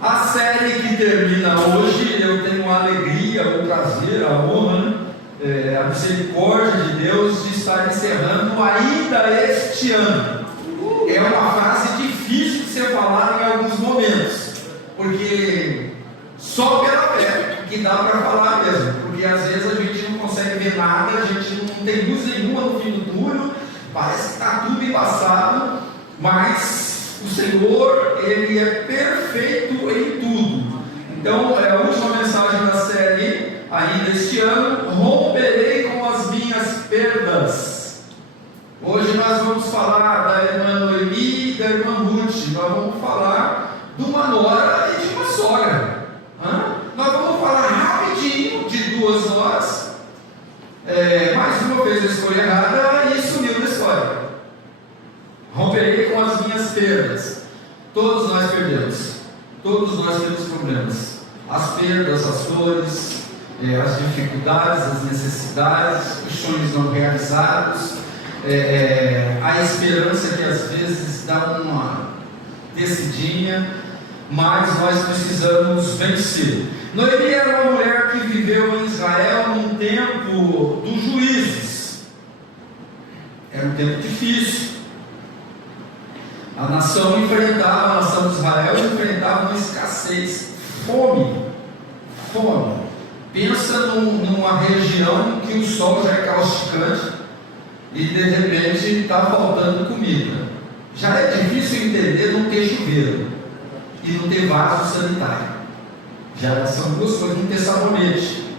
A série que termina hoje, eu tenho a alegria, o prazer, a honra, a misericórdia de Deus de estar encerrando ainda este ano. É uma frase difícil de ser falada em alguns momentos, porque só pela fé que dá para falar mesmo, porque às vezes a gente não consegue ver nada, a gente não tem luz nenhuma no fim do túnel, parece que está tudo embaçado, mas o Senhor, Ele é perfeito em tudo. Então, é a última mensagem da série ainda este ano: romperei com as minhas perdas. Hoje nós vamos falar da irmã Noemi e da irmã Ruth. Nós vamos falar de uma nora e de uma sogra. Nós vamos falar rapidinho de 2 horas. Mais uma vez a escolha errada e sumiu da história. Romperei com as minhas perdas. Todos nós perdemos. Todos nós temos problemas. As perdas, as dores, as dificuldades, as necessidades, os sonhos não realizados, a esperança que às vezes dá uma descidinha, mas nós precisamos vencer. Noemi era uma mulher que viveu em Israel num tempo dos juízes. Era um tempo difícil. A nação de Israel enfrentava uma escassez, fome. Pensa numa região que o sol já é causticante e de repente está faltando comida. Já é difícil entender não ter chuveiro e não ter vaso sanitário. Já são 2 coisas, não ter sabonete.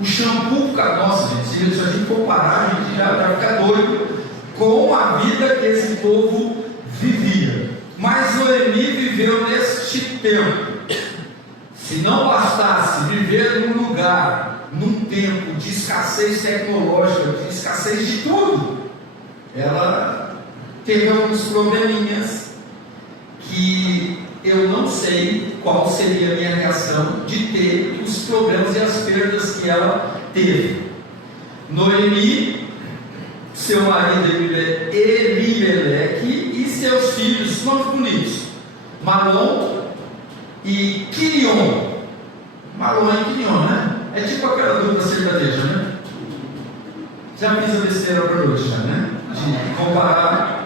O shampoo, nossa gente, se a gente for parar, a gente já vai ficar doido com a vida que esse povo vivia. Mas Noemi viveu neste tempo. Se não bastasse viver num lugar, num tempo de escassez tecnológica, de escassez de tudo, ela teve alguns probleminhas que eu não sei qual seria a minha reação de ter os problemas e as perdas que ela teve. Noemi, seu marido Elimeleque e seus filhos, nomes bonitos, Malom e Quilion. Malom e Quilion, né? É tipo aquela dupla sertaneja, né? Já fiz a besteira para hoje, né? De comparar,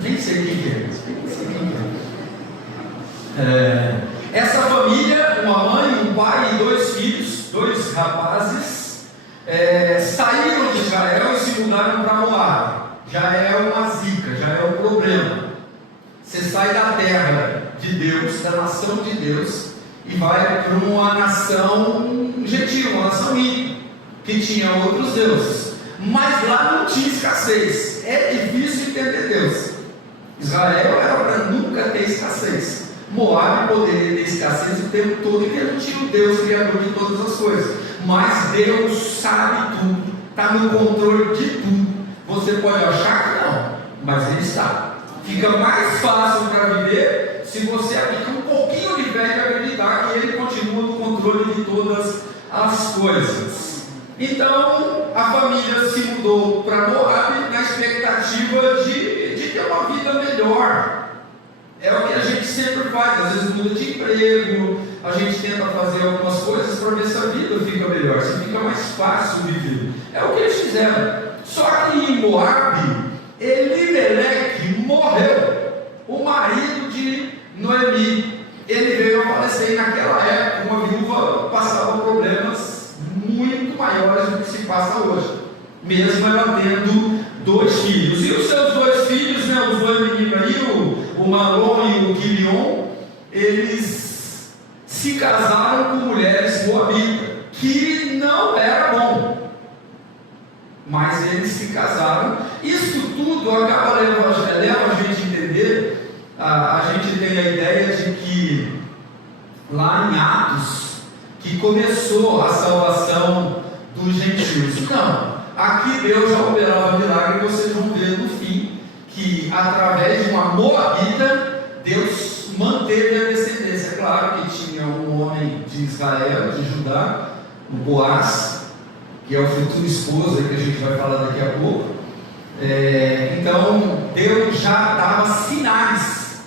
nem sei quem é. Essa família, uma mãe, um pai e 2 filhos, 2 rapazes, saíram de Israel e se mudaram para Moab. Já é uma zica, já é um problema. Você sai da terra de Deus, da nação de Deus, e vai para uma nação gentil, uma nação rica, que tinha outros deuses, mas lá não tinha escassez. É difícil entender Deus. Israel era para nunca ter escassez. Moab poderia ter escassez o tempo todo, porque não tinha o Deus criador de todas as coisas. Mas Deus sabe tudo, está no controle de tudo. Você pode achar que não, mas Ele está. Fica mais fácil para viver se você aplica um pouquinho de fé e acreditar que Ele continua no controle de todas as coisas. Então a família se mudou para Moab na expectativa de ter uma vida melhor. É o que a gente sempre faz, às vezes muda de emprego, a gente tenta fazer algumas coisas para ver se a vida fica melhor, se fica mais fácil viver. É o que eles fizeram. Só que em Moab, Elimeleque morreu, o marido de Noemi. Ele veio a falecer, e naquela época uma viúva passava problemas muito maiores do que se passa hoje, mesmo ela tendo 2 filhos. E os seus 2 filhos, os 2 meninos aí, o Malom e o Quilion, eles se casaram com mulheres moabitas, que não era bom, mas eles se casaram. Isso tudo acaba leva a gente a entender, a gente tem a ideia de que lá em Atos que começou a salvação dos gentios. Não, aqui Deus já operava milagre, e vocês vão ver no fim que através de uma moabita Deus manteve a descendência. Claro que tinha um homem de Israel, de Judá, o Boaz, que é o futuro esposo que a gente vai falar daqui a pouco. Então Deus já dava sinais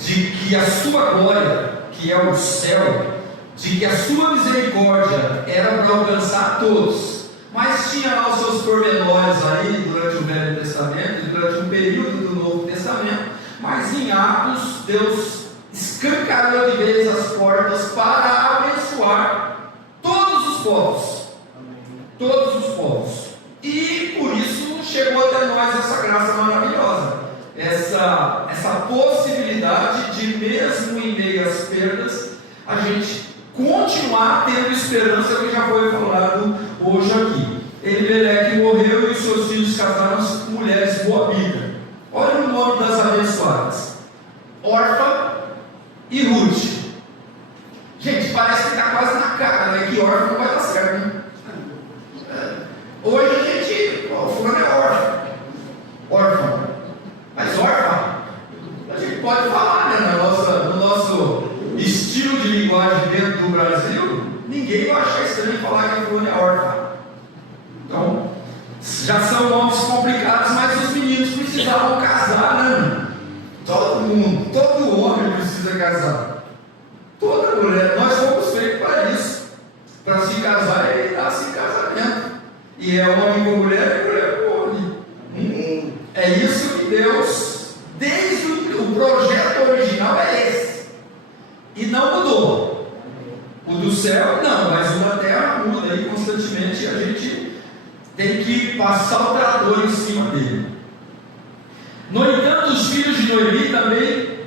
de que a sua glória, que é o céu, de que a sua misericórdia era para alcançar todos, mas tinha lá os seus pormenores aí durante o Velho Testamento e durante um período do Novo Testamento. Mas em Atos, Deus escancarou de vez as portas para abençoar todos os povos. Todos os povos. E por isso chegou até nós essa graça maravilhosa. Essa possibilidade de, mesmo em meio às perdas, a gente continuar tendo esperança, que já foi falado hoje aqui. Elimeleque morreu e os seus filhos casaram-se com mulheres moabitas. Olha o nome das abençoadas: Orfa e Ruth. Gente, parece que está quase na cara, né? Que Orfa não vai dar certo, né? Hoje a gente, o fulano é órfão. Mas órfão, a gente pode falar, né? No nosso estilo de linguagem dentro do Brasil, ninguém vai achar estranho falar que o fulano é órfão. Então, já são nomes complicados, mas os meninos precisavam casar, né? Todo mundo, todo homem precisa casar. Toda mulher, nós fomos feitos para isso. Para se casar e dar-se em casamento. E é homem com mulher e mulher com homem. É isso que Deus, desde o projeto original é esse. E não mudou. O do céu não, mas o da terra muda aí constantemente e a gente tem que passar o trator em cima dele. No entanto, os filhos de Noemi também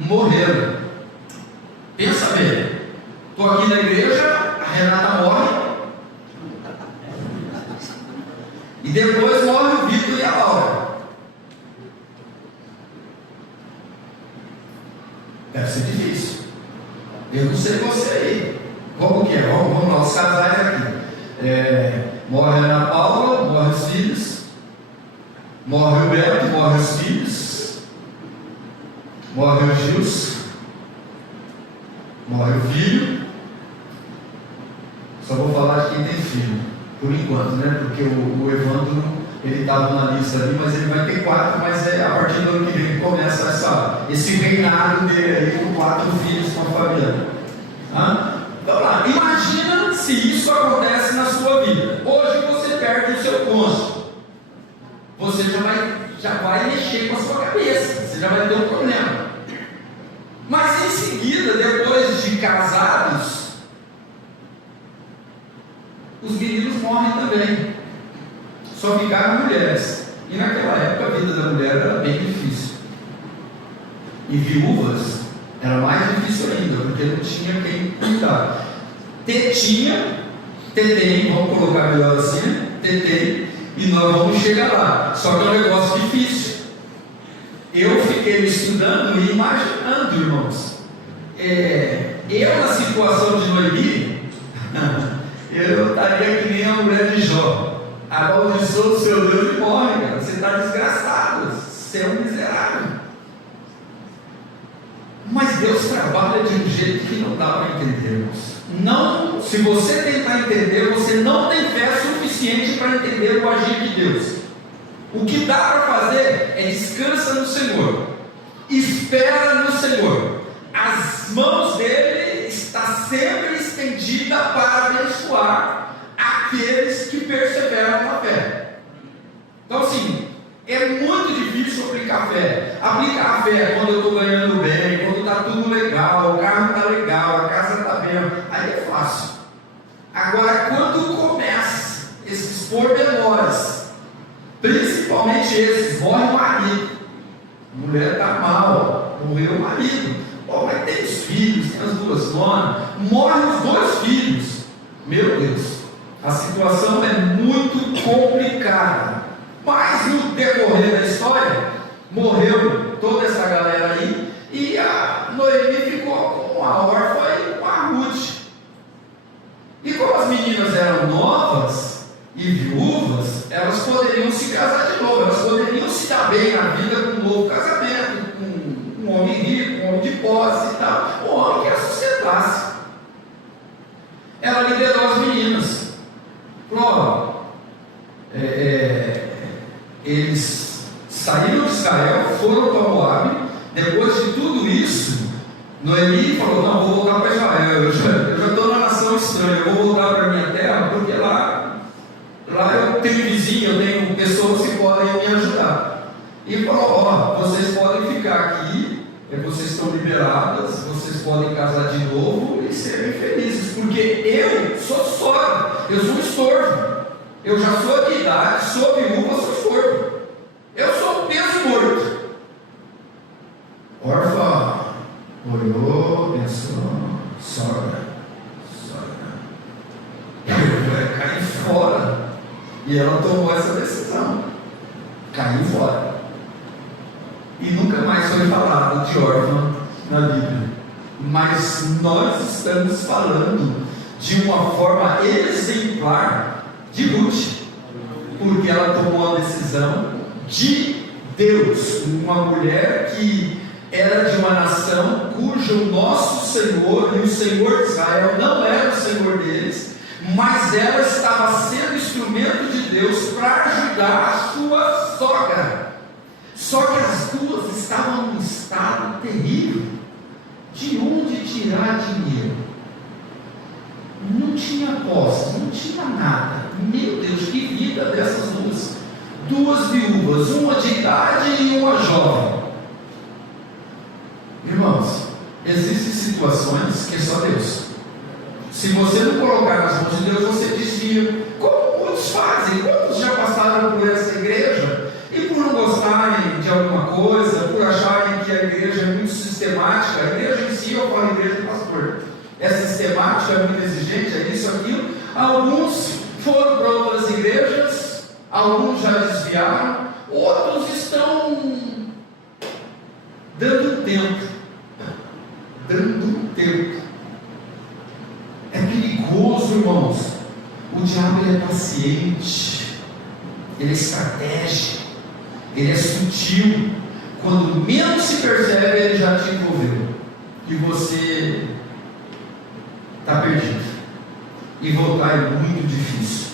morreram. Pensa bem, estou aqui na igreja, a Renata morre, e depois morre o Vitor e a Laura. Deve ser difícil. Eu não sei você aí. Como que é? Vamos lá, os casais aqui. Morre a Ana Paula, morre os filhos. Morre o Beto, morre os filhos. Morre o Gilson. Morre o filho. Só vou falar de quem tem filho, por enquanto, né? Porque o Evandro, ele estava na lista ali, mas ele vai ter 4, mas é a partir do ano que vem que começa esse reinado dele aí com 4 filhos com a Fabiana. Então lá, imagina se isso acontece na sua vida. Hoje você perde o seu cônjuge. Você já vai mexer com a sua cabeça, você já vai ter um problema. Mas em seguida, depois de casados, os meninos morrem também. Só ficaram mulheres. E naquela época a vida da mulher era bem difícil. E viúvas era mais difícil ainda, porque não tinha quem cuidar. Tetém, vamos colocar melhor assim, né? Tetém, e nós vamos chegar lá. Só que é um negócio difícil. Eu fiquei estudando e imaginando, irmãos. Eu na situação de Noemi, eu estaria que nem a mulher de Jó. Amaldiçoa o seu Deus e morre, cara. Você está desgraçado, você é um miserável. Mas Deus trabalha de um jeito que não dá para entender, irmãos. Não, se você tentar entender, você não tem fé suficiente para entender o agir de Deus. O que dá para fazer é descansa no Senhor, espera no Senhor. As mãos dele está sempre estendida para abençoar aqueles que perseveram na fé. Então assim, é muito difícil aplicar fé. Aplicar a fé quando eu estou ganhando bem, quando está tudo legal, o carro está legal, a casa está bem, aí é fácil. Agora, quando começa esses pormenores, principalmente esses, morre o marido, a mulher está mal, morreu o marido, mas tem os filhos, tem as 2 donas, morrem os 2 filhos, meu Deus, a situação é muito complicada. Mas no decorrer da história, morreu toda essa galera aí, e a Noemi ficou com a órfã e com a Ruth. E como as meninas eram novas e viúvas, elas poderiam se casar de novo, elas poderiam se dar bem na vida com um novo casamento, com um homem rico, um homem de posse e tal, um homem que a sustentasse. Ela liderou as meninas, falou: eles saíram de Israel, foram para Moabe. Depois de tudo isso, Noemi falou: não, vou voltar para Israel, eu já estou na nação estranha, eu vou voltar para a minha terra, porque lá eu tenho vizinho, eu tenho pessoas que podem me ajudar. E falou: ó, vocês podem ficar aqui, vocês estão liberadas, vocês podem casar de novo e serem felizes, porque eu sou sogra, eu sou um estorvo, eu já sou de idade, sou viúva, sou estorvo, eu sou um peso morto. Orfa olhou, pensou: sogra, eu vou cair fora. E ela tomou essa decisão, caiu fora. E nunca mais foi falado de órfã na Bíblia. Mas nós estamos falando de uma forma exemplar de Ruth, porque ela tomou a decisão de Deus, uma mulher que era de uma nação cujo nosso Senhor e o Senhor de Israel não era o Senhor deles, mas ela estava sendo instrumento de Deus para ajudar a sua sogra. Só que as duas estavam num estado terrível. De onde tirar dinheiro? Não tinha posse, não tinha nada. Meu Deus, que vida dessas duas! Duas viúvas, uma de idade e uma jovem. Irmãos, existem situações que é só Deus. Se você não colocar nas mãos de Deus, você desvia. Como muitos fazem? Quantos já passaram por essa igreja e por não gostarem de alguma coisa, por acharem que a igreja é muito sistemática? A igreja em si, eu falo igreja do pastor, é sistemática, é muito exigente, é isso, aquilo. Alguns foram para outras igrejas, alguns já desviaram, outros estão dando tempo. É perigoso, irmãos. O diabo ele é paciente, ele é estratégico, ele é sutil. Quando menos se percebe, ele já te envolveu e você está perdido, e voltar é muito difícil.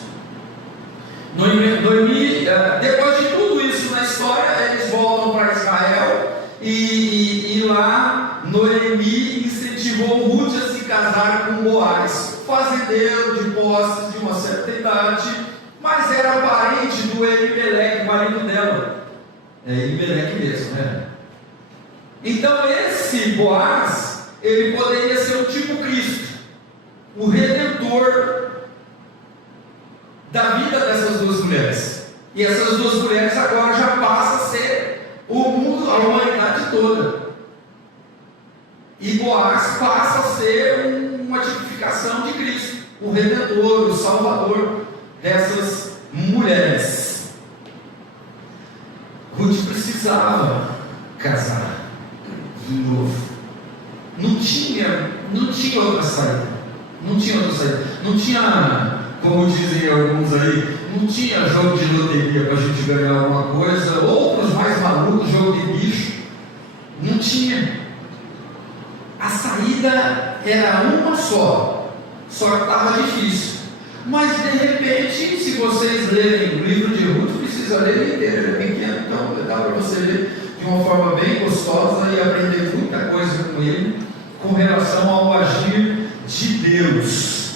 Noemi, depois de tudo isso na história, eles voltam para Israel e lá Noemi incentivou Ruth a se casar com Boaz, fazendeiro de posses de uma certa idade, mas era parente do Elimelec, marido dela. É Elimelec mesmo, né? Então esse Boaz, ele poderia ser o tipo Cristo, o redentor da vida dessas duas mulheres. E essas duas mulheres agora já passam a ser o mundo, a humanidade toda. E Boaz passa a ser uma tipificação de Cristo, o redentor, o salvador dessas mulheres. Ruth precisava casar de novo. Não tinha outra saída. Não tinha, como dizem alguns aí, não tinha jogo de loteria para a gente ganhar alguma coisa, outros mais malucos, jogo de bicho. Não tinha. A saída era uma só que estava difícil. Mas de repente, se vocês lerem o livro de Ruth, precisa ler ele inteiro, ele é pequeno, então dá para você ler de uma forma bem gostosa e aprender muita coisa com ele, com relação ao agir de Deus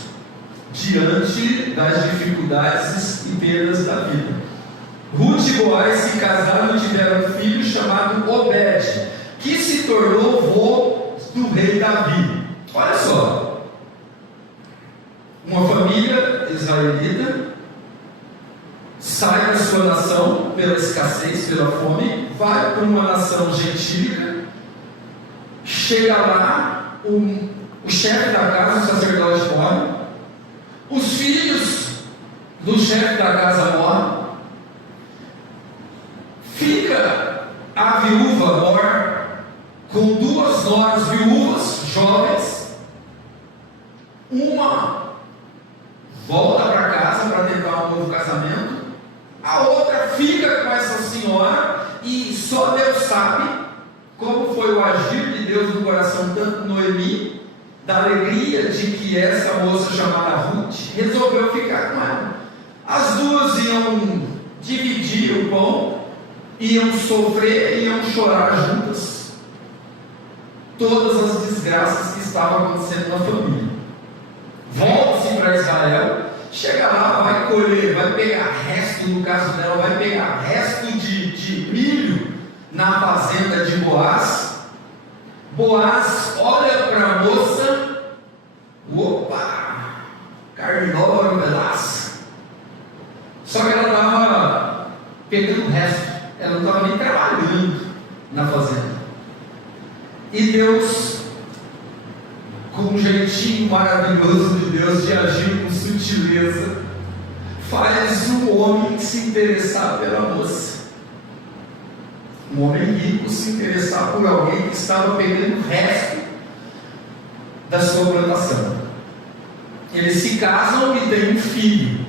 diante das dificuldades e perdas da vida. Ruth e Boaz se casaram e tiveram um filho chamado Obed, que se tornou vô do rei Davi. Olha só, uma família israelita sai da sua nação pela escassez, pela fome, vai para uma nação gentílica, chega lá, o chefe da casa, o sacerdote, morre, os filhos do chefe da casa morrem, fica a viúva morta com duas noras viúvas jovens. Uma volta para casa para tentar um novo casamento, a outra fica com essa senhora, e só Deus sabe como foi o agir de Deus no coração tanto de Noemi, da alegria de que essa moça chamada Ruth resolveu ficar com ela. As duas iam dividir o pão, iam sofrer, iam chorar juntas todas as desgraças que estavam acontecendo na família. Volta-se para Israel, chega lá, vai colher, vai pegar resto, no caso dela, vai pegar resto de milho na fazenda de Boaz. Boaz olha para a moça, opa, carne nova no pedaço. Só que ela estava pegando o resto, ela não estava nem trabalhando na fazenda. E Deus, com um jeitinho maravilhoso de Deus de agir com sutileza, faz o homem se interessar pela moça. Um homem rico se interessar por alguém que estava pegando o resto da sua plantação. Eles se casam e têm um filho.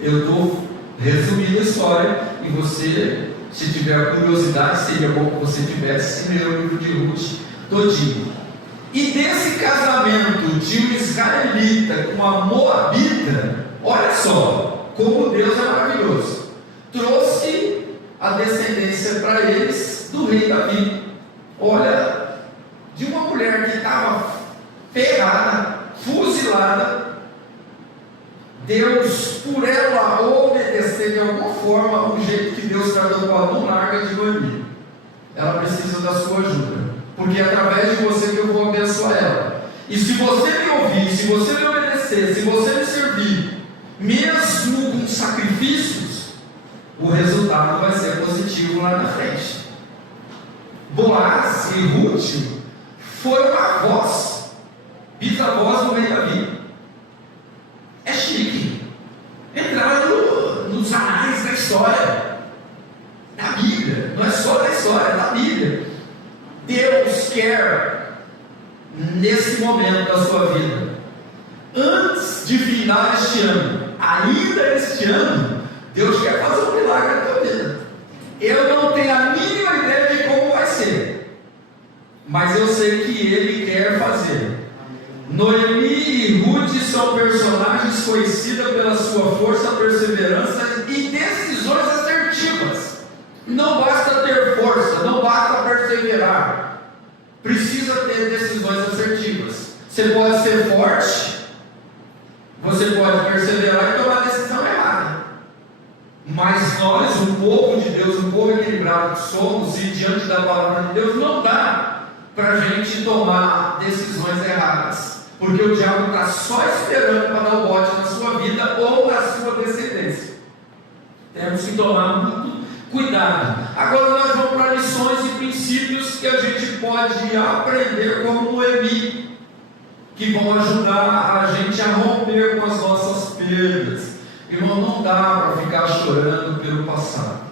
Eu estou resumindo a história, e você, se tiver curiosidade, seria bom que você tivesse ler o livro de Ruth todinho. E desse casamento de um israelita com uma moabita, olha só como Deus é maravilhoso, trouxe a descendência para eles do rei Davi. Olha, de uma mulher que estava ferrada, fuzilada, Deus, por ela obedecer de alguma forma o jeito que Deus tratou com ela, não larga de Noemi. Ela precisa da sua ajuda, porque é através de você que eu vou abençoar ela. E se você me ouvir, se você me obedecer, se você me servir, mesmo com sacrifícios, o resultado vai ser positivo lá na frente. Boaz e Ruth foram avós, bisavós do rei Davi. É chique. Entraram nos anais da história, da Bíblia. Não é só da história, é da Bíblia. Deus quer, nesse momento da sua vida, antes de final este ano, ainda este ano, Deus quer fazer um milagre na tua vida. Eu não tenho a mínima ideia de como vai ser, mas eu sei que Ele quer fazer. Noemi e Ruth são personagens conhecidas pela sua força, perseverança e decisões assertivas. Não basta ter força, não basta perseverar, precisa ter decisões assertivas. Você pode ser forte, você pode perseverar e tomar a decisão errada, mas nós, o povo de Deus, o povo equilibrado que somos, e diante da palavra de Deus, não dá para a gente tomar decisões erradas, porque o diabo está só esperando para dar o bote na sua vida ou na sua descendência. Temos que tomar muito cuidado. Agora nós vamos para lições e princípios que a gente pode aprender como Noemi, que vão ajudar a gente a romper com as nossas perdas. Irmão, não dá para ficar chorando pelo passado.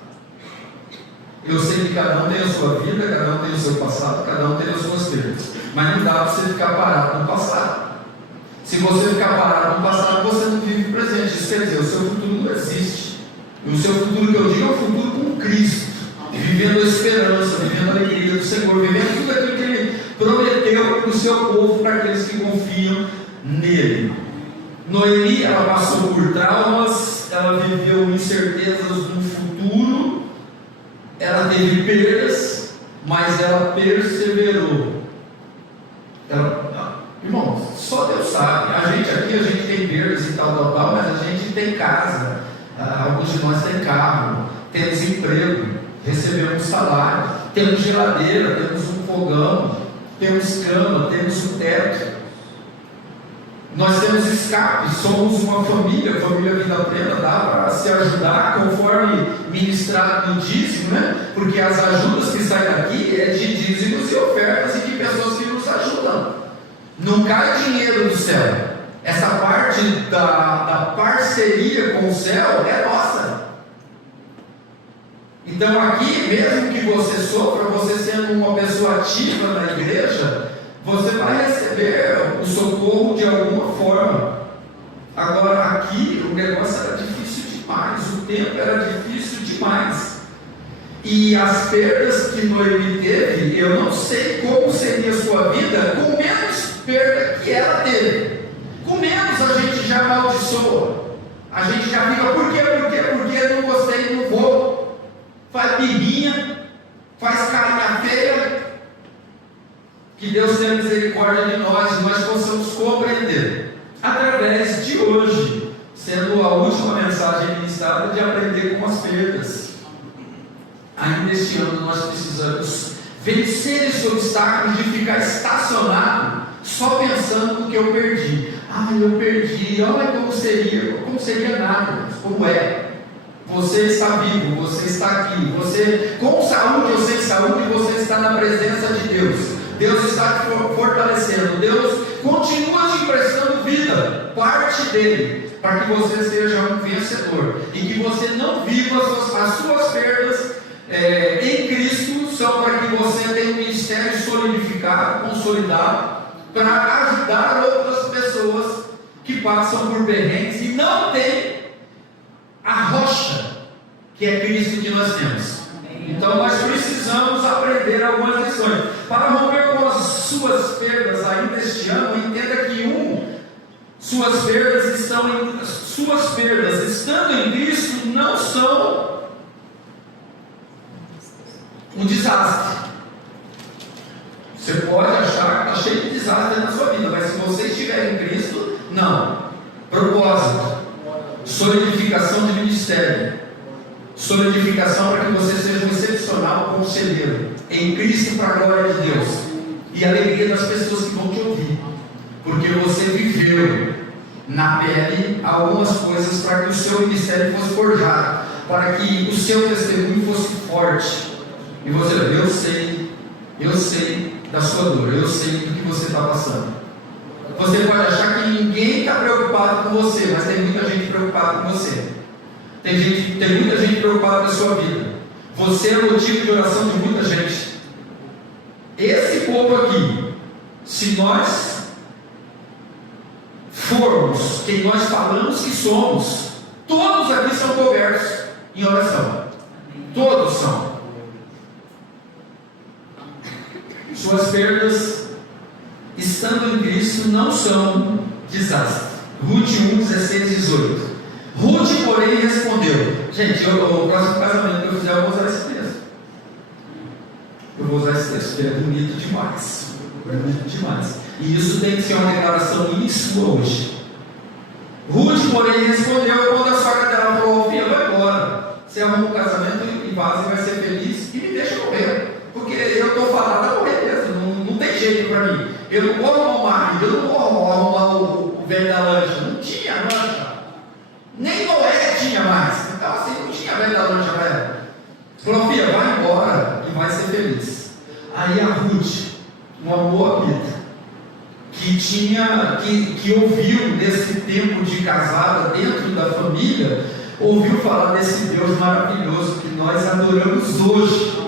Eu sei que cada um tem a sua vida, cada um tem o seu passado, cada um tem as suas perdas, mas não dá para você ficar parado no passado. Se você ficar parado no passado, você não vive o presente. Isso quer dizer, o seu futuro não existe. E o seu futuro que eu digo é o futuro com Cristo, vivendo a esperança, vivendo a alegria do Senhor, vivendo tudo aquilo que Ele prometeu para o seu povo, para aqueles que confiam nele. Noemi, ela passou por traumas, ela viveu incertezas no futuro, ela teve perdas, mas ela perseverou. Irmãos, só Deus sabe. A gente aqui, a gente tem perdas e tal, mas a gente tem casa, alguns de nós têm carro, temos emprego, recebemos salário, temos geladeira, temos um fogão, temos cama, temos um teto. Nós temos escape, somos uma família Vida Plena, dá para se ajudar conforme ministrado no dízimo, né? Porque as ajudas que saem daqui é de dízimos e ofertas e de pessoas que nos ajudam. Não cai dinheiro do céu. Essa parte da parceria com o céu é nossa. Então aqui, mesmo que você sofra, você sendo uma pessoa ativa na igreja, você vai receber o socorro de alguma forma. Agora aqui o negócio era difícil demais, o tempo era difícil demais. E as perdas que Noemi teve, eu não sei como seria a sua vida com menos perda que ela teve. Com menos a gente já amaldiçoa. A gente já fica, por quê? Não gostei, não vou. Faz birrinha, faz carinha feia. que Deus tenha misericórdia de nós e nós possamos compreender, através de hoje, sendo a última mensagem ministrada, de aprender com as perdas. Ainda este ano nós precisamos vencer esse obstáculo de ficar estacionado, só pensando no que eu perdi. Eu perdi, olha como seria nada, como é. Você está vivo, você está aqui, você com saúde ou sem saúde, você está na presença de Deus. Deus está te fortalecendo, Deus continua te emprestando vida, parte dele, para que você seja um vencedor e que você não viva as suas perdas em Cristo, só para que você tenha um ministério solidificado, consolidado, para ajudar outras pessoas que passam por perrengues e não tem a rocha que é Cristo que nós temos. Então nós precisamos aprender algumas lições para romper com as suas perdas ainda este ano. Entenda que suas perdas estando em Cristo não são um desastre. Você pode achar que está cheio de desastre na sua vida, mas se você estiver em Cristo, não. Propósito, solidificação de ministério, solidificação para que você seja um excepcional conselheiro em Cristo, para a glória de Deus, e a alegria das pessoas que vão te ouvir, porque você viveu na pele algumas coisas para que o seu ministério fosse forjado, para que o seu testemunho fosse forte. E você, eu sei da sua dor, eu sei do que você está passando. Você pode achar que ninguém está preocupado com você, mas tem muita gente preocupada com você. Tem muita gente preocupada com a sua vida. Você é motivo de oração de muita gente. Esse povo aqui, se nós formos quem nós falamos que somos, todos aqui são cobertos em oração. Todos são. Suas perdas, estando em Cristo, não são desastre. Ruth 1, 16, 18. Ruth, porém, respondeu. Gente, o próximo casamento que eu fizer, eu vou usar esse texto. Eu vou usar esse texto, porque ele é bonito demais. Bonito demais. E isso tem que ser uma declaração minha e sua hoje. Ruth, porém, respondeu quando a sogra dela falou: filha, vai embora. Você arruma um casamento e vaza e vai ser feliz e me deixa morrer. Porque eu estou falando a morrer mesmo, não tem jeito para mim. Eu não vou arrumar o marido, eu não vou arrumar o velho da lancha. Não tinha lancha. Nem Noé tinha mais. Então assim, não tinha velho da lancha para ela. Falou: filha, vai embora e vai ser feliz. Aí a Ruth, uma moabita, que ouviu nesse tempo de casada dentro da família, ouviu falar desse Deus maravilhoso que nós adoramos hoje.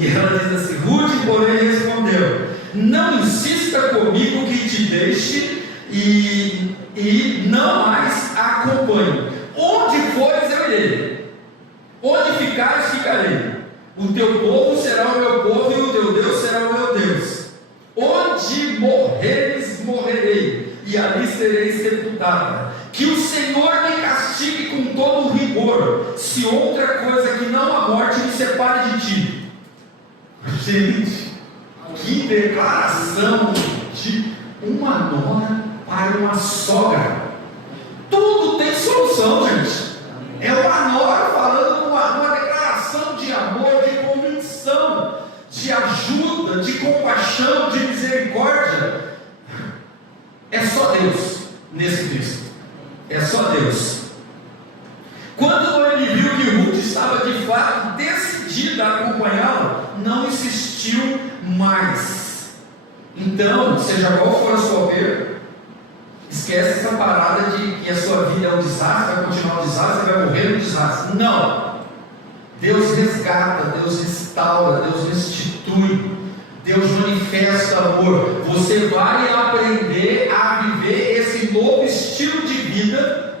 E ela diz assim: Ruth, porém, respondeu: não insista comigo que te deixe e não mais a acompanhe. Onde fores, eu irei. Onde ficares, ficarei. O teu povo será o meu povo e o teu Deus será o meu Deus. Onde morreres, morrerei, e ali serei sepultada. Que o Senhor me castigue com todo o rigor, se outra coisa que não a morte me separe de ti. Gente, que declaração de uma nora para uma sogra. Tudo tem solução, gente. É uma nora falando uma declaração de amor, de convicção, de ajuda, de compaixão, de misericórdia. É só Deus nesse texto. É só Deus. Quando ele viu que Ruth estava de fato decidida a acompanhá-lo, não insistiu mais. Então, seja qual for a sua perda, esquece essa parada de que a sua vida é um desastre, vai continuar um desastre, vai morrer um desastre. Não. Deus resgata, Deus restaura, Deus restitui, Deus manifesta amor. Você vai aprender a viver esse novo estilo de vida,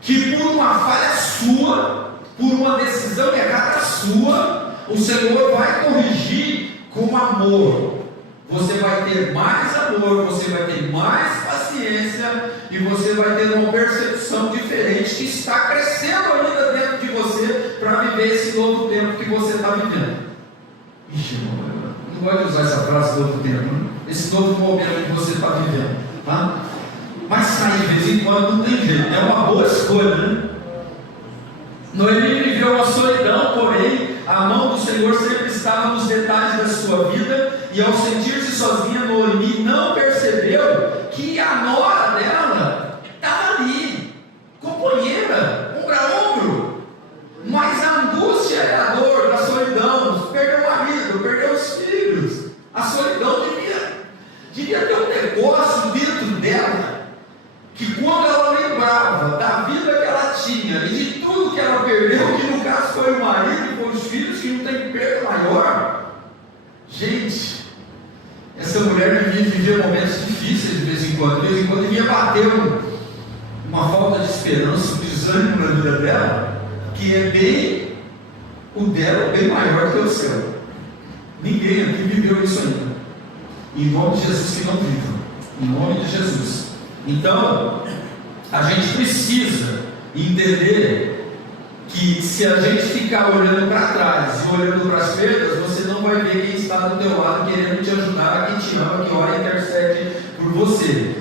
que por uma falha sua, por uma decisão errada sua, o Senhor vai corrigir com amor. Você vai ter mais amor, você vai ter mais paciência, e você vai ter uma percepção diferente que está crescendo ainda dentro de você para viver esse novo tempo que você está vivendo. Ixi, Eu gosto de usar essa frase do outro tempo, né? Esse novo momento que você está vivendo, tá? Mas sair de vez em quando não tem jeito, é uma boa escolha, né? Noemi viveu uma solidão, porém a mão do Senhor sempre estava nos detalhes da sua vida, e ao sentir-se sozinha, Noemi não percebeu que a nora dela estava ali, companheira, ombro a ombro. Mas a angústia e a dor da solidão, perdeu o marido, perdeu os filhos, a solidão devia ter um negócio dentro dela, que quando ela lembrava da vida que ela tinha e de tudo que ela perdeu, que no caso foi o marido e foi os filhos, que não tem perda maior. Gente, essa mulher devia viver momentos difíceis de vez em quando devia bater uma falta de esperança, um desânimo na vida dela, que é bem, o dela é bem maior que o seu. Ninguém aqui viveu isso ainda. Em nome de Jesus, que não vivam. Em nome de Jesus. Então, a gente precisa entender que se a gente ficar olhando para trás e olhando para as perdas, você não vai ver quem está do teu lado querendo te ajudar, quem te ama, que ora e intercede por você.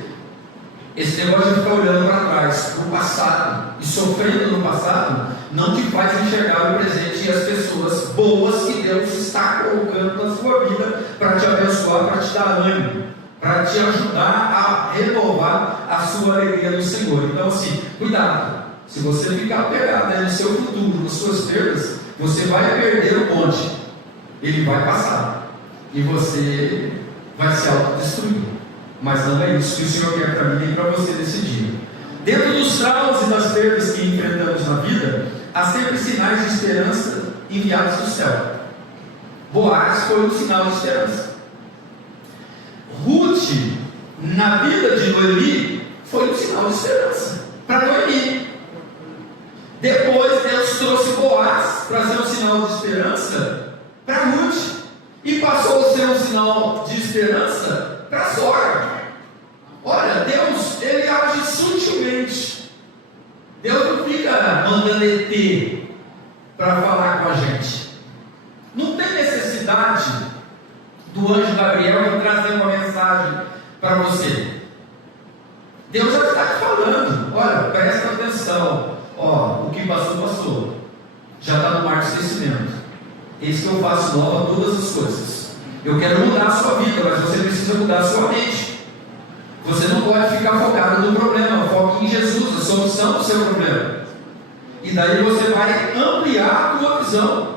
Esse negócio de ficar olhando para trás, para o passado, e sofrendo no passado, não te faz enxergar o presente e as pessoas boas que Deus está colocando na sua vida para te abençoar, para te dar ânimo, para te ajudar a renovar a sua alegria no Senhor. Então assim, cuidado, se você ficar pegado no seu futuro, nas suas perdas, você vai perder o ponte, ele vai passar, e você vai se autodestruir. Mas não é isso que o Senhor quer para mim e para você nesse dia. Dentro dos traumas e das perdas que enfrentamos na vida, há sempre sinais de esperança enviados do céu. Boaz foi um sinal de esperança. Ruth, na vida de Noemi, foi um sinal de esperança para Noemi. Depois Deus trouxe Boaz, trazer um sinal de esperança para Ruth, e passou a ser um sinal de esperança para Zora. Olha, Deus, ele age sutilmente. Deus não fica mandando ET para falar com a gente. Não tem necessidade do anjo Gabriel trazer uma mensagem para você. Deus já está te falando. Olha, presta atenção. Ó, o que passou. Já está no mar de esquecimento. Eis que eu faço nova todas as coisas. Eu quero mudar a sua vida, mas você precisa mudar a sua mente. Você não pode ficar focado no problema. Foque em Jesus, a solução do seu problema. E daí você vai ampliar a tua visão.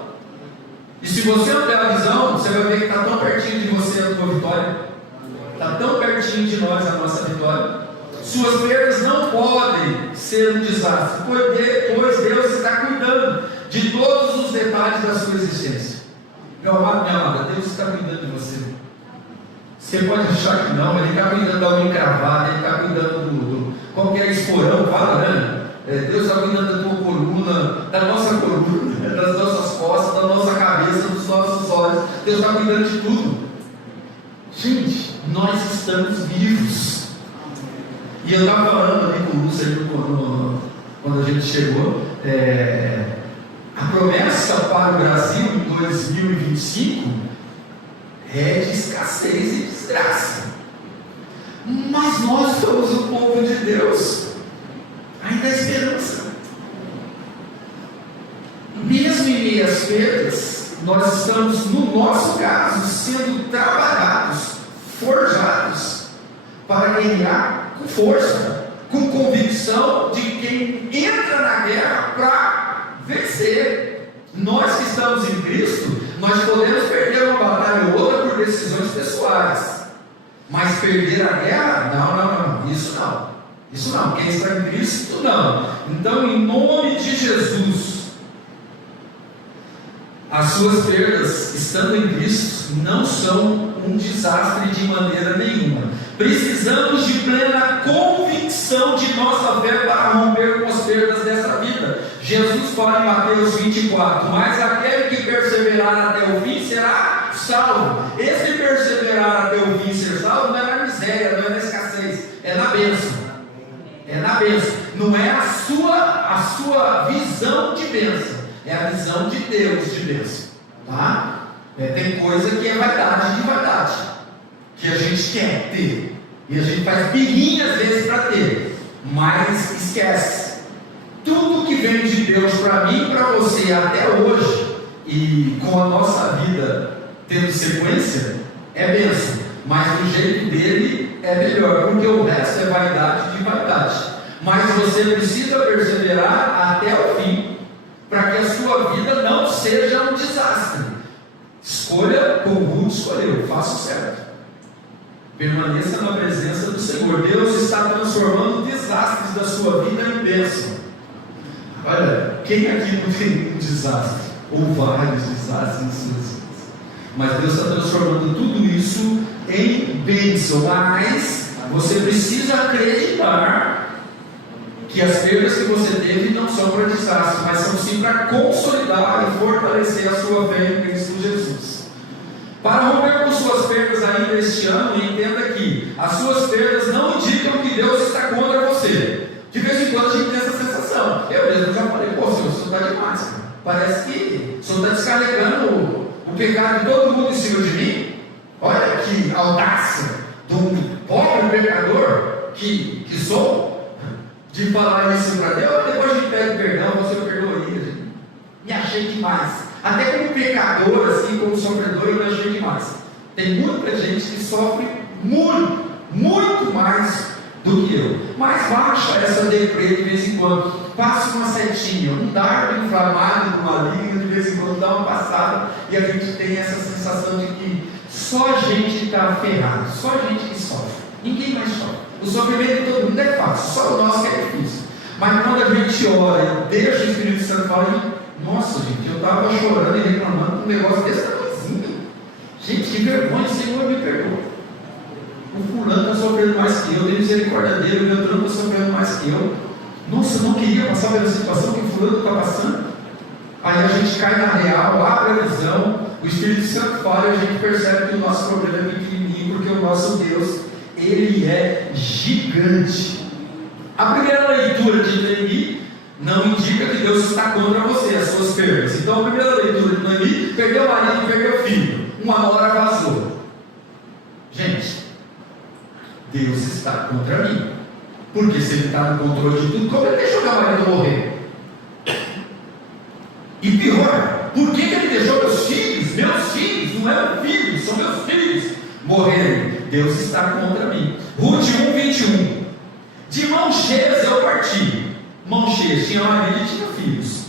E se você ampliar a visão, você vai ver que está tão pertinho de você a tua vitória. Está tão pertinho de nós a nossa vitória. Suas perdas não podem ser um desastre, pois Deus está cuidando de todos os detalhes da sua existência. Meu amado, minha amada, Deus está cuidando de você. Você pode achar que não, Ele está cuidando da unha cravada, Ele está cuidando do qualquer esporão, fala, né? Deus está cuidando da tua coluna, da nossa coluna, das nossas costas, da nossa cabeça, dos nossos olhos. Deus está cuidando de tudo. Gente, nós estamos vivos. E eu estava falando ali com o Lúcio quando a gente chegou, a promessa para o Brasil em 2025 é de escassez e desgraça. Mas nós somos o povo de Deus. Ainda há esperança. Mesmo em meio às perdas, nós estamos, no nosso caso, sendo trabalhados, forjados, para guerrear com força, com convicção de quem entra na guerra para vencer. Nós que estamos em Cristo, nós podemos perder uma batalha ou outra por decisões pessoais, mas perder a guerra, não, isso não, quem está em Cristo não. Então, em nome de Jesus, as suas perdas estando em Cristo não são um desastre de maneira nenhuma. Precisamos de plena convicção de nossa fé para romper com as perdas dessa vida. Jesus fala em Mateus 24: mas aquele que perseverar até o fim será salvo. Esse perseverar até o fim ser salvo não é na miséria, não é na escassez, é na bênção. É na bênção. Não é a sua visão de bênção, é a visão de Deus de bênção, tá? Tem coisa que é vaidade de vaidade, que a gente quer ter, e a gente faz birrinha às vezes para ter, mas esquece. Tudo que vem de Deus para mim e para você até hoje, e com a nossa vida tendo sequência, é bênção, mas do jeito dele é melhor, porque o resto é vaidade de vaidade. Mas você precisa perseverar até o fim, para que a sua vida não seja um desastre. Escolha como Ruth escolheu, faça o certo, permaneça na presença do Senhor. Deus está transformando desastres da sua vida em bênção. Olha, quem aqui não tem um desastre, ou vários desastres nas suas vidas? Mas Deus está transformando tudo isso em bênção. Mas você precisa acreditar que as perdas que você teve não são para desastre, mas são sim para consolidar e fortalecer a sua fé em Cristo Jesus. Para romper com suas perdas ainda este ano, entenda que as suas perdas não indicam que Deus está contra você. De vez em quando a gente tem essa sensação. Eu mesmo já falei, pô, Senhor, o Senhor está demais, cara. Parece que o Senhor está descarregando o pecado de todo mundo em cima de mim. Olha que audácia de um pobre pecador que sou, de falar isso para Deus. Depois a gente pede perdão, você perdoa aí. Me achei demais. Até como pecador, assim, como sofredor, eu me achei demais. Tem muita gente que sofre muito, muito mais do que eu. Mas baixa essa deprê de vez em quando. Passa uma setinha, um dardo inflamado com maligno, de vez em quando dá uma passada, e a gente tem essa sensação de que só a gente está ferrado, só a gente que sofre, ninguém mais sofre. O sofrimento de todo mundo é fácil, só o nosso que é difícil. Mas quando a gente ora, deixa o Espírito Santo falar, nossa gente, eu estava chorando e reclamando de um negócio desse tamanhozinho. Gente, que vergonha, Senhor, me perdoa. O fulano está sofrendo mais que eu, tem misericórdia dele, o meu trampo está sofrendo mais que eu. Nossa, eu não queria passar pela situação que o fulano está passando. Aí a gente cai na real, abre a visão, o Espírito Santo fala e a gente percebe que o nosso problema é pequenininho, porque o nosso Deus, Ele é gigante. A primeira leitura de Noemi não indica que Deus está contra você, as suas perdas. Então a primeira leitura de Noemi, perdeu o marido, perdeu o filho, uma hora vazou. Gente, Deus está contra mim, porque se Ele está no controle de tudo, como Ele deixou meu marido morrer? E pior, por que Ele deixou meus filhos, não eram filhos, são meus filhos, morrerem? Deus está contra mim. Ruth 1:21. De mãos cheias eu parti. Mãos cheias, tinha marido e tinha filhos.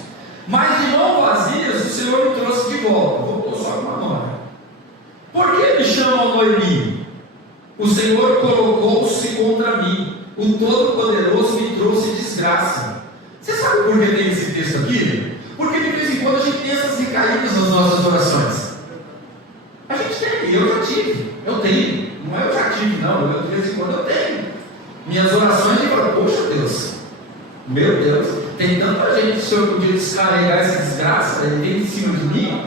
Mas de mãos vazias o Senhor me trouxe de volta. Voltou só com uma nora. Por que me chamam Noemi? O Senhor colocou-se contra mim. O Todo-Poderoso me trouxe desgraça. Você sabe por que tem esse texto aqui? Porque de vez em quando a gente tem essas recaídas nas nossas orações. A gente tem, eu já tive, eu tenho. Não é eu já tive, não, eu de vez em quando eu tenho. Minhas orações eu falo, poxa Deus, meu Deus, tem tanta gente que o Senhor podia descarregar essa desgraça, ele tem em cima de mim.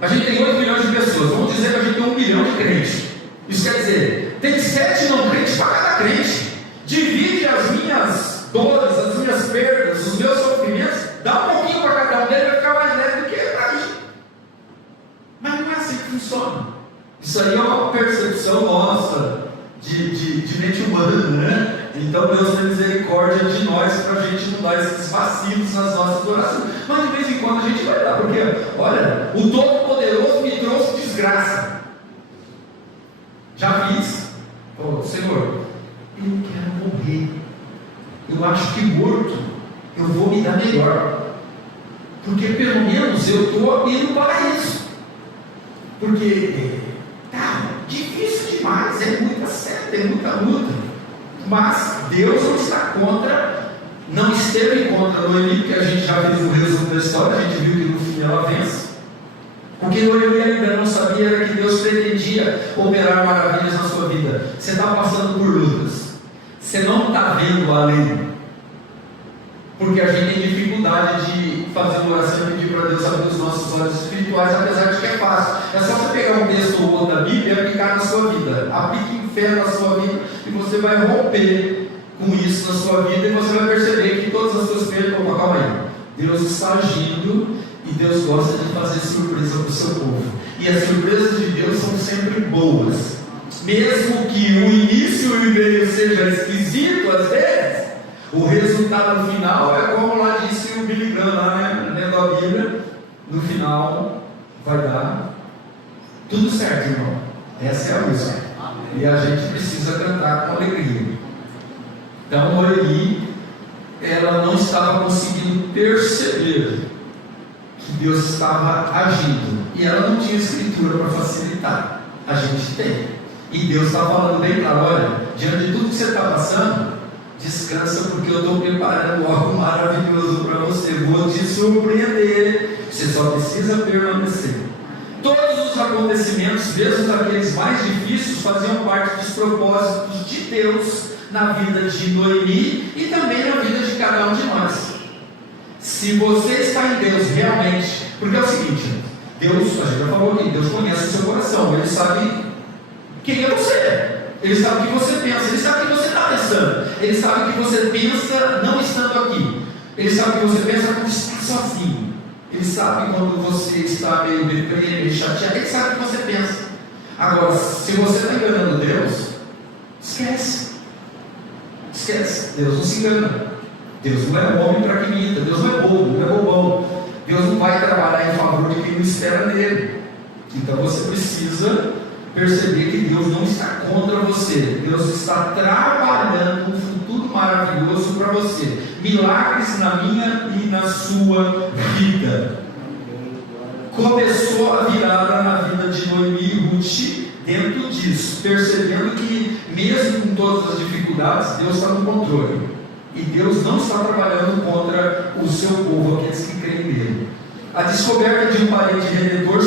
A gente tem 8 milhões de pessoas, vamos dizer que a gente tem 1 milhão de crentes. Isso quer dizer, tem 7 não crentes para cada crente. Divide as minhas dores, as minhas perdas, os meus sofrimentos, dá um pouquinho para cada um dele, vai ficar mais leve do que para mim. Mas não é assim que funciona. Isso aí é uma percepção nossa de mente humana, né? Então Deus tem misericórdia de nós para a gente não dar esses vacilos nas nossas orações. Mas de vez em quando a gente vai dar, porque olha, o Todo-Poderoso me trouxe desgraça. Já fiz. Senhor, eu quero morrer. Eu acho que morto eu vou me dar melhor. Porque pelo menos eu estou indo para isso. Porque difícil demais, é muita seta, é muita luta. Mas Deus não está contra, não esteve contra Noemi, porque a gente já fez um resumo da história, a gente viu que no fim ela vence. Porque Noemi ainda não sabia que Deus pretendia operar maravilhas na sua vida. Você está passando por lutas, você não está vendo além. Porque a gente tem dificuldade de fazer uma oração e pedir para Deus abrir os nossos olhos espirituais, apesar de que é fácil. É só você pegar um texto ou outro da Bíblia e aplicar na sua vida. Aplique fé na sua vida e você vai romper com isso na sua vida e você vai perceber que todas as suas perdas, calma aí, Deus está agindo E Deus gosta de fazer surpresa para o seu povo. E as surpresas de Deus são sempre boas. Mesmo que o início e o meio seja esquisito às vezes, o resultado final é como lá disse o Billy Graham, lá, né, lendo a Bíblia, no final vai dar tudo certo, irmão. Essa é a música. E a gente precisa cantar com alegria. Então, Noemi, ela não estava conseguindo perceber que Deus estava agindo. E ela não tinha escritura para facilitar. A gente tem. E Deus está falando bem claro: olha, diante de tudo que você está passando, descansa, porque eu estou preparando algo maravilhoso para você. Vou te surpreender. Você só precisa permanecer. Todos os acontecimentos, mesmo aqueles mais difíceis, faziam parte dos propósitos de Deus na vida de Noemi e também na vida de cada um de nós. Se você está em Deus realmente, porque é o seguinte, Deus, a gente já falou aqui, Deus conhece o seu coração, Ele sabe quem é você, Ele sabe o que você pensa, Ele sabe o que você está pensando, Ele sabe o que você pensa não estando aqui, Ele sabe o que você pensa quando está sozinho, Ele sabe quando você está meio deprimido, meio chateado, Ele sabe o que você pensa. Agora, se você está enganando Deus, esquece, Deus não se engana. Deus não é homem para que minta, Deus não é bobo, não é bobão. Deus não vai trabalhar em favor de quem não espera nele. Então você precisa perceber que Deus não está contra você. Deus está trabalhando um futuro maravilhoso para você. Milagres na minha e na sua vida. Começou a virada na vida de Noemi e Ruth dentro disso, percebendo que mesmo com todas as dificuldades, Deus está no controle. E Deus não está trabalhando contra o seu povo, aqueles que creem nele. A descoberta de um parente redentor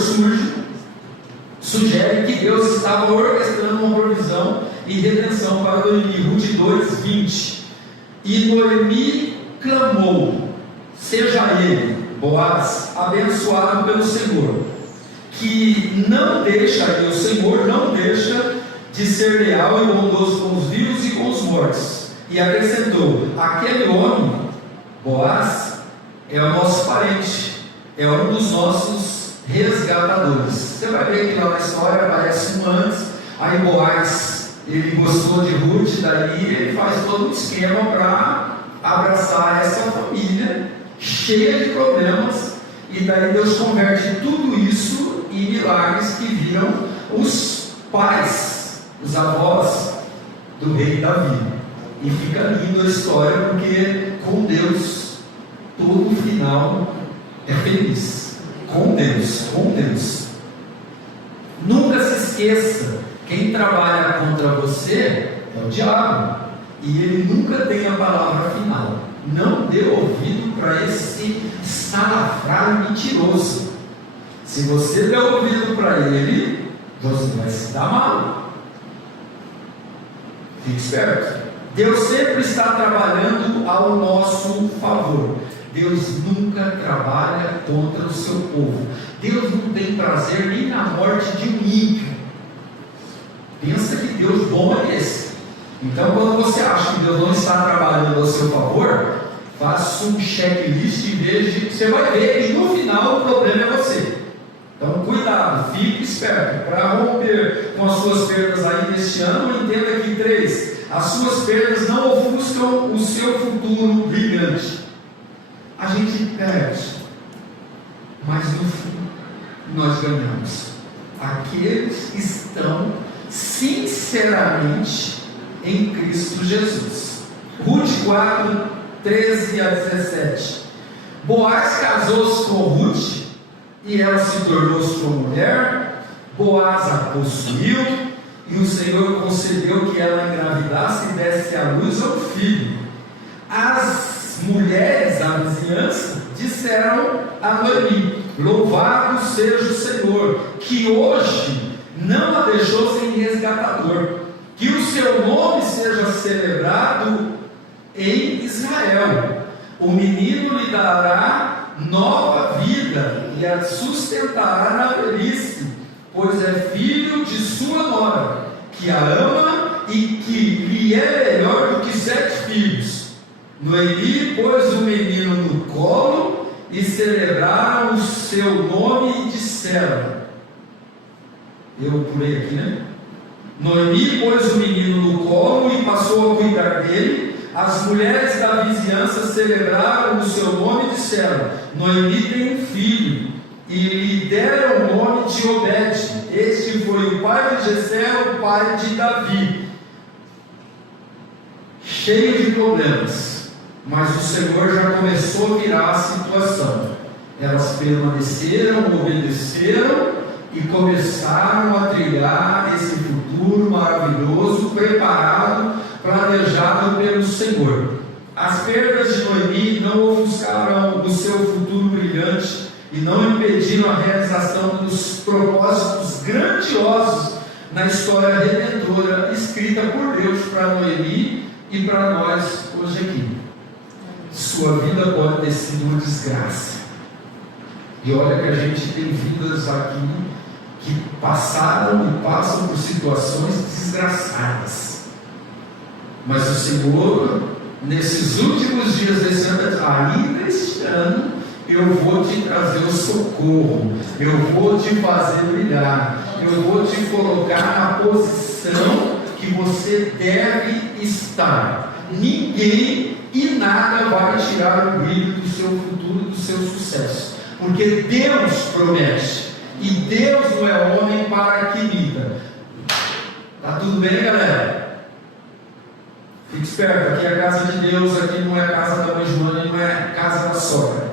sugere que Deus estava orquestrando uma provisão e redenção para Noemi. Ruth 2:20. E Noemi clamou: seja ele, Boaz, abençoado pelo Senhor, que não deixa, e o Senhor não deixa de ser leal e bondoso com os vivos e com os mortos. E acrescentou: aquele homem, Boaz, é o nosso parente, é um dos nossos resgatadores. Você vai ver que lá na história aparece um antes, aí Boaz, ele gostou de Ruth, daí ele faz todo um esquema para abraçar essa família cheia de problemas, e daí Deus converte tudo isso em milagres que viram os pais, os avós do rei Davi. E fica linda a história, porque com Deus todo final é feliz. Com Deus. Nunca se esqueça: quem trabalha contra você é o diabo, e ele nunca tem a palavra final. Não dê ouvido para esse salafrário mentiroso. Se você der ouvido para ele, você vai se dar mal. Fique esperto. Deus sempre está trabalhando ao nosso favor. Deus nunca trabalha contra o seu povo. Deus não tem prazer nem na morte de um ímpio. Pensa que Deus bom é esse. Então, quando você acha que Deus não está trabalhando ao seu favor, faça um checklist e veja, você vai ver que no final o problema é você. Então, cuidado, fique esperto. Para romper com as suas perdas aí neste ano, entenda que 3. As suas perdas não ofuscam o seu futuro brilhante. A gente perde, mas no fim nós ganhamos. Aqueles que estão sinceramente em Cristo Jesus. Ruth 4:13-17. Boaz casou-se com Ruth e ela se tornou sua mulher. Boaz a possuiu, e o Senhor concedeu que ela engravidasse e desse à luz ao filho. As mulheres da vizinhança disseram a Noemi: louvado seja o Senhor, que hoje não a deixou sem resgatador, que o seu nome seja celebrado em Israel. O menino lhe dará nova vida e a sustentará na velhice, pois é filho de sua nora, que a ama e que lhe é melhor do que 7 filhos. Noemi pôs o menino no colo e celebraram o seu nome e disseram. Eu pulei aqui, né? Noemi pôs o menino no colo e passou a cuidar dele. As mulheres da vizinhança celebraram o seu nome e disseram: Noemi tem um filho, e lhe deram o nome de Obed. Este foi o pai de Jessé, o pai de Davi. Cheio de problemas, mas o Senhor já começou a virar a situação. Elas permaneceram, obedeceram e começaram a trilhar esse futuro maravilhoso, preparado, planejado pelo Senhor. As perdas de Noemi não ofuscaram o seu futuro brilhante e não impediram a realização dos propósitos grandiosos na história redentora escrita por Deus para Noemi e para nós hoje aqui. Sua vida pode ter sido uma desgraça, e olha que a gente tem vidas aqui que passaram e passam por situações desgraçadas, mas o Senhor, nesses últimos dias desse ano, ainda este ano, eu vou te trazer o socorro, eu vou te fazer brilhar, eu vou te colocar na posição que você deve estar. Ninguém e nada vai tirar o brilho do seu futuro, do seu sucesso, porque Deus promete, e Deus não é homem para que minta. Tá tudo bem, galera? Fique esperto, aqui é a casa de Deus, aqui não é a casa da mãe Joana, não é a casa da sogra.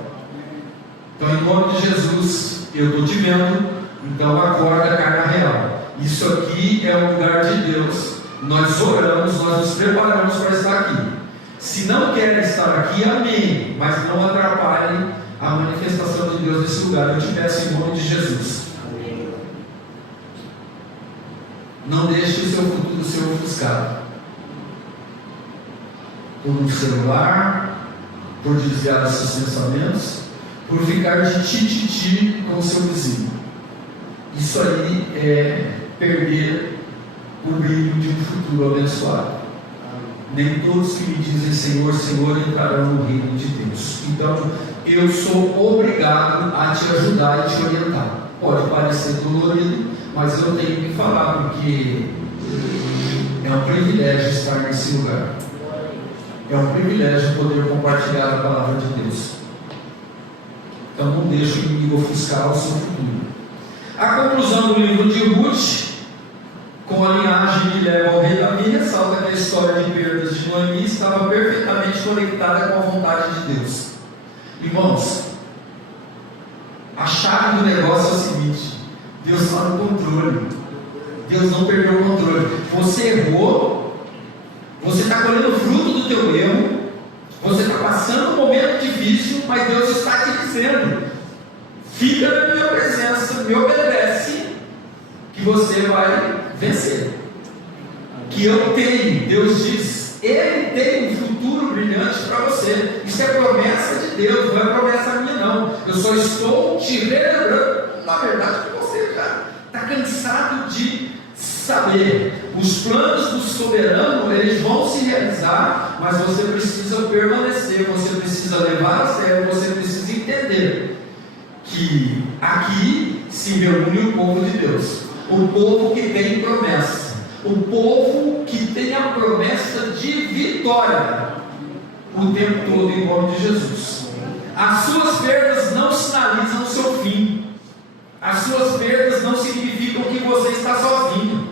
Então, em nome de Jesus, eu estou te vendo, então acorda, cai na real. Isso aqui é o lugar de Deus. Nós oramos, nós nos preparamos para estar aqui. Se não querem estar aqui, amém, mas não atrapalhem a manifestação de Deus nesse lugar. Eu te peço em nome de Jesus. Não deixe o seu futuro ser ofuscado por um celular, por desviar os seus pensamentos, por ficar de tititi com o seu vizinho. Isso aí é perder o brilho de um futuro abençoado. Nem todos que me dizem Senhor, Senhor entrarão no reino de Deus. Então eu sou obrigado a te ajudar e te orientar. Pode parecer dolorido, mas eu tenho que falar, porque é um privilégio estar nesse lugar. É um privilégio poder compartilhar a palavra de Deus. Então não deixe o inimigo ofuscar o seu futuro. A conclusão do livro de Ruth, com a linhagem que leva ao rei Davi, ressalta que a história de perdas de Noemi estava perfeitamente conectada com a vontade de Deus. Irmãos, a chave do negócio é o seguinte: Deus está no controle. Deus não perdeu o controle. Você errou, você está colhendo o fruto do teu erro, você está passando um momento difícil, mas Deus está te dizendo: fica na minha presença, me obedece, que você vai vencer. Que eu tenho, Deus diz, Ele tem um futuro brilhante para você. Isso é promessa de Deus, não é promessa minha não. Eu só estou te relembrando, na verdade, que você já está cansado de saber. Os planos do soberano, eles vão se realizar, mas você precisa permanecer, você precisa levar a sério, você precisa entender que aqui se reúne o povo de Deus, o povo que tem promessa, o povo que tem a promessa de vitória o tempo todo, em nome de Jesus. As suas perdas não sinalizam o seu fim. As suas perdas não significam que você está sozinho.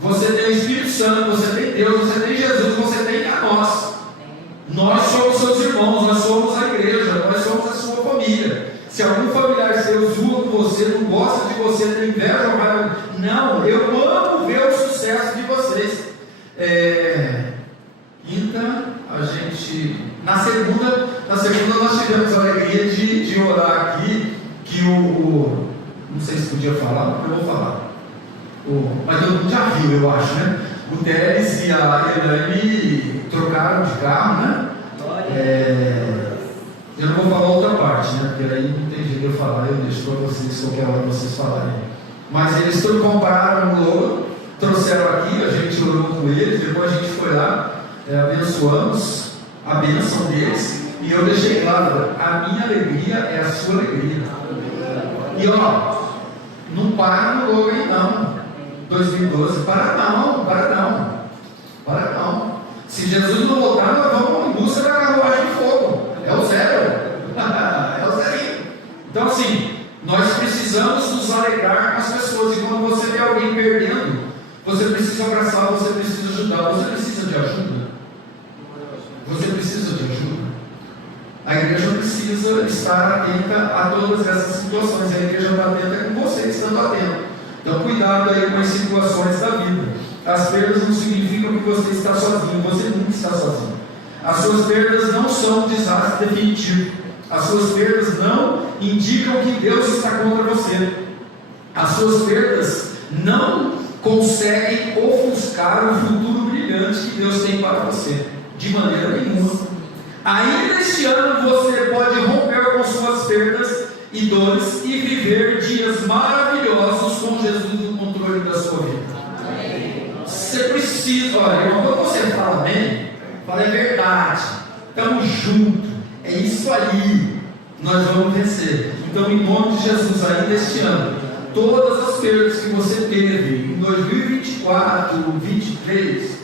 Você tem o Espírito Santo, você tem Deus, você tem Jesus, você tem a nós. Nós somos seus irmãos, nós somos a igreja, nós somos a sua família. Se algum familiar seu zoa com você, não gosta de você, tem inveja, não, eu amo ver o sucesso de vocês. Então, a gente, na segunda nós tivemos a alegria de orar aqui, que não sei se podia falar, mas eu vou falar. Mas todo mundo já viu, eu acho, né? O Teres e a Elaine trocaram de carro, né? Eu não vou falar outra parte, né? Porque aí não tem jeito de eu falar, eu deixo para vocês, qualquer hora vocês falarem. Mas eles compraram um louro, trouxeram aqui, a gente orou com eles, depois a gente foi lá, abençoamos a bênção deles. E eu deixei claro, a minha alegria é a sua alegria. E ó, não para no logo aí não. 2012, para não. Se Jesus não voltar, nós vamos em busca da carruagem de fogo. É o zero. É o zerinho. Então assim, nós precisamos nos alegrar com as pessoas. E quando você vê alguém perdendo, você precisa abraçar, você precisa ajudar, você precisa de ajuda. A igreja precisa estar atenta a todas essas situações. A igreja está atenta com você estando atento. Então cuidado aí com as situações da vida. As perdas não significam que você está sozinho. Você nunca está sozinho. As suas perdas não são um desastre definitivo. As suas perdas não indicam que Deus está contra você. As suas perdas não conseguem ofuscar o futuro brilhante que Deus tem para você, de maneira nenhuma. Ainda este ano você pode romper com suas perdas e dores e viver dias maravilhosos com Jesus no controle da sua vida. Você precisa, olha, quando você fala amém, fala é verdade, estamos juntos, é isso aí, nós vamos vencer. Então, em nome de Jesus, ainda este ano, todas as perdas que você teve em 2024, 2023,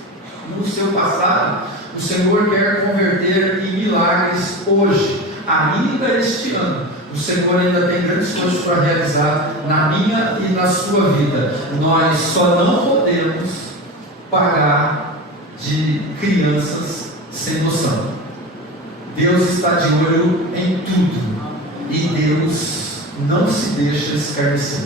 no seu passado, o Senhor quer converter em milagres hoje, ainda este ano. O Senhor ainda tem grandes coisas para realizar na minha e na sua vida. Nós só não podemos pagar de crianças sem noção. Deus está de olho em tudo e Deus não se deixa escarnecer.